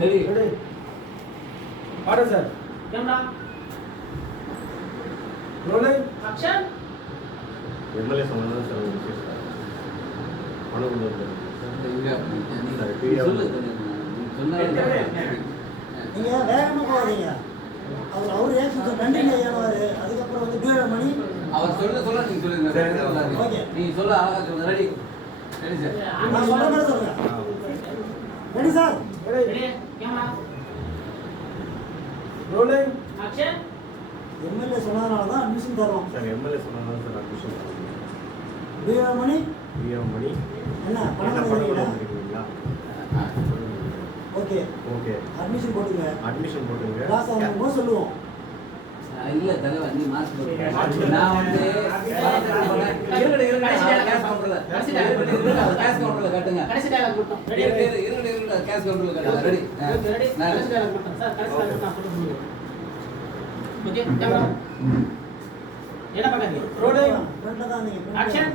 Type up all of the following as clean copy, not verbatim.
Ready ready order sir camera rolling action MLA சொன்னது sir மனுக்குள்ள நீங்க வேகமா போகாதீங்க. அவர் ஏன் கண்டினியூ ஆவாரு. அதுக்கப்புறம் வந்து டியூரல் மணி அவர் சொல்ல நீங்க சொல்லுங்க. ஓகே நீங்க சொல்ல அழகா சொல்லுங்க. Ready ready sir. நான் சொல்ற மாதிரி சொல்லுங்க. Ready sir. Ready camera rolling action MLA சொன்னதுனால தான் அட்மிஷன் தரோம். சார் எம்எல்ஏ சொன்னது சார் அட்மிஷன் டியூரல் மணி மணி என்ன என்ன பணம் பண்ண கொடுக்குறீங்களா? வந்துருக்கீங்களா? ஓகே ஓகே அட்மிஷன் போட்டுங்க. அட்மிஷன் போட்டுங்க. கிளாஸ் ஆகும்போது சொல்லுவோம். இல்ல தலைவர் நீ மாஸ்க் போடு. நான் வந்து இருங்க கேஷ் கவுண்டர்ல கேஷ் கவுண்டர்ல கட்டுங்க. கடைசி டயலாக் மட்டும் ரெடி இருங்க கேஷ் கவுண்டர்ல கட்டுங்க. ரெடி ரெடி கடைசி டயலாக் மட்டும் சார் கடைசி டயலாக் மட்டும் போட்டு சொல்லுங்க. ஓகே கேமரா என்ன பண்றீங்க ரோலிங் ஃப்ரண்ட்ல தான் நீங்க ஆக்ஷன்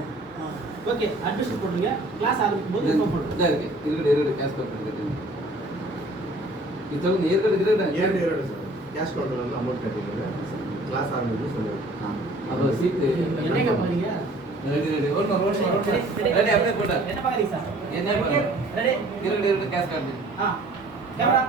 ஓகே அட்மிஷன் போடுங்க. கிளாஸ் ஆரம்பிக்கும் போது இன்ஃபார்ம் பண்ணுங்க. இதா இருக்கு இருங்க கேஷ் கவுண்டர்ல கட்டுங்க. இது சொல்லுங்க இருங்க ஏழு சார் கேஷ் கவுண்டர்ல வந்து அமௌண்ட் கட்டிடுங்க. கிளாஸ் ஆரம்பிச்சு சொல்லுங்க. அப்போ சீட் என்னங்க பாருங்க ரெடி ஒன் ரெடி அப்படியே போடா. என்ன பாக்குறீங்க சார் என்ன ரெடி இருங்க கேஷ் கவுண்டர். கேமரா